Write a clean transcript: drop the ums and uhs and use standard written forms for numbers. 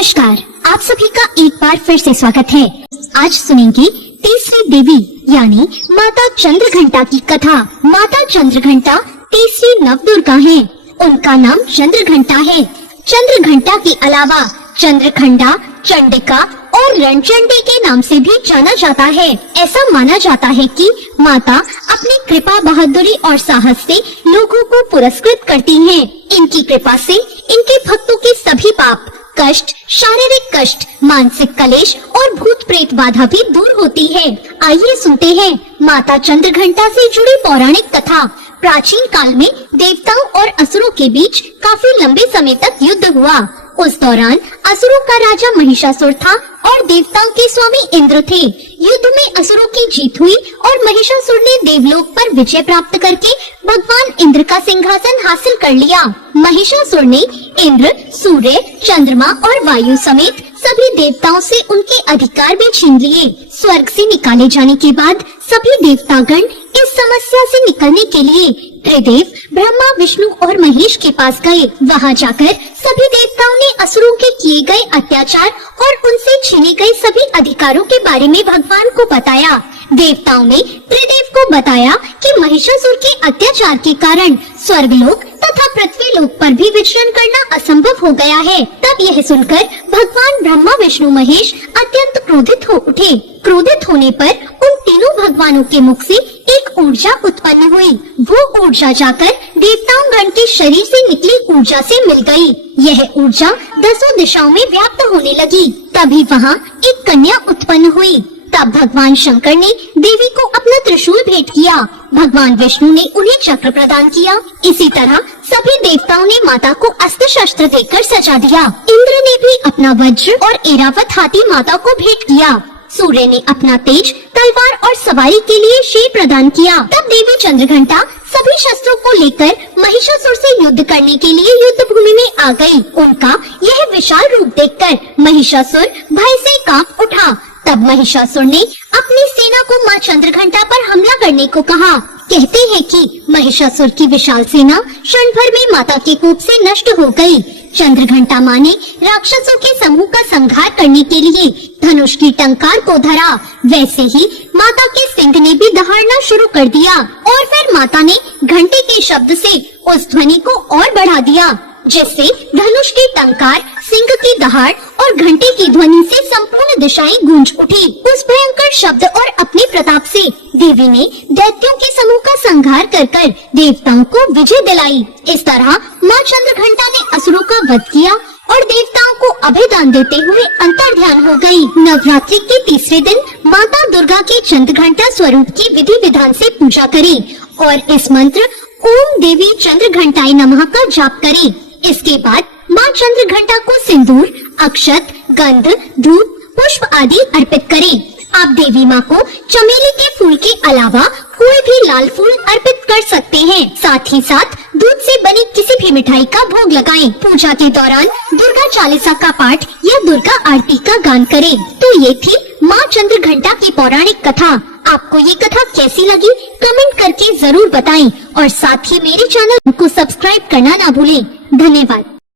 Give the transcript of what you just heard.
नमस्कार, आप सभी का एक बार फिर से स्वागत है। आज सुनेंगे तीसरी देवी यानी माता चंद्रघंटा की कथा। माता चंद्रघंटा तीसरी नवदुर्गा है। उनका नाम चंद्रघंटा है। चंद्रघंटा के अलावा चंद्रखंडा, चंडिका और रणचंडी के नाम से भी जाना जाता है। ऐसा माना जाता है कि माता अपनी कृपा, बहादुरी और साहस से लोगों को पुरस्कृत करती हैं। इनकी कृपा से इनके भक्तों के सभी पाप, कष्ट, शारीरिक कष्ट, मानसिक कलेश और भूत प्रेत बाधा भी दूर होती है। आइए सुनते हैं माता चंद्रघंटा से जुड़ी पौराणिक कथा। प्राचीन काल में देवताओं और असुरों के बीच काफी लंबे समय तक युद्ध हुआ। उस दौरान असुरों का राजा महिषासुर था और देवताओं के स्वामी इंद्र थे। युद्ध में असुरों की जीत हुई और महिषासुर ने देवलोक पर विजय प्राप्त करके भगवान इंद्र का सिंहासन हासिल कर लिया। महिषासुर ने इंद्र, सूर्य, चंद्रमा और वायु समेत सभी देवताओं से उनके अधिकार भी छीन लिए। स्वर्ग से निकाले जाने के बाद सभी देवतागण इस समस्या से निकलने के लिए त्रिदेव ब्रह्मा, विष्णु और महेश के पास गए। वहां जाकर सभी देवताओं ने असुरों के किए गए अत्याचार और उनसे छीने गए सभी अधिकारों के बारे में भगवान को बताया। देवताओं ने त्रिदेव को बताया कि महिषासुर के अत्याचार के कारण स्वर्गलोक तथा पृथ्वी लोक पर भी विचरण करना असंभव हो गया है। तब यह सुनकर भगवान ब्रह्मा, विष्णु, महेश अत्यंत क्रोधित हो उठे। क्रोधित होने पर उन तीनों भगवानों के मुख से एक ऊर्जा उत्पन्न हुई। वो ऊर्जा जाकर देवताओं गण के शरीर से निकली ऊर्जा से मिल गई। यह ऊर्जा 10 दिशाओं में व्याप्त होने लगी। तभी वहाँ एक कन्या उत्पन्न हुई। तब भगवान शंकर ने देवी को अपना त्रिशूल भेंट किया। भगवान विष्णु ने उन्हें चक्र प्रदान किया। इसी तरह सभी देवताओं ने माता को अस्त्र शस्त्र देकर सजा दिया। इंद्र ने भी अपना वज्र और ऐरावत हाथी माता को भेंट किया। सूर्य ने अपना तेज, तलवार और सवारी के लिए शेर प्रदान किया। तब देवी चंद्रघंटा सभी शस्त्रों को लेकर महिषासुर से युद्ध करने के लिए युद्ध भूमि में आ गई। उनका यह विशाल रूप देखकर महिषासुर भय से कांप उठा। तब महिषासुर ने अपनी सेना को मां चंद्रघंटा पर हमला करने को कहा। कहते हैं कि महिषासुर की विशाल सेना क्षण भर में माता के कोप से नष्ट हो गई। चंद्रघंटा मां ने राक्षसों के समूह का संहार करने के लिए धनुष की टंकार को धरा। वैसे ही माता के सिंह ने भी दहाड़ना शुरू कर दिया और फिर माता ने घंटे के शब्द से उस ध्वनि को और बढ़ा दिया, जिससे धनुष की टंकार, सिंह की दहाड़ और घंटे की ध्वनि से संपूर्ण दिशाएं गूंज उठी। उस भयंकर शब्द और अपने प्रताप से देवी ने दैत्यों के समूह का संहार कर देवताओं को विजय दिलाई। इस तरह मां चंद्रघंटा ने असुरों का वध किया और देवताओं को अभयदान देते हुए अंतर्ध्यान हो गई। नवरात्रि के तीसरे दिन माता दुर्गा के चंद्रघंटा स्वरूप की विधि विधान से पूजा करें और इस मंत्र ओम देवी चंद्रघंटाय नमः का जाप करें। इसके बाद मां चंद्रघंटा को सिंदूर, अक्षत, गंध, धूप, पुष्प आदि अर्पित करें। आप देवी मां को चमेली के फूल के अलावा कोई भी लाल फूल अर्पित कर सकते हैं। साथ ही साथ दूध से बनी किसी भी मिठाई का भोग लगाएं। पूजा के दौरान दुर्गा चालीसा का पाठ या दुर्गा आरती का गान करें। तो ये थी मां चंद्रघंटा की पौराणिक कथा। आपको ये कथा कैसी लगी कमेंट करके जरूर बताएं और साथ ही मेरे चैनल को सब्सक्राइब करना ना भूलें। धन्यवाद।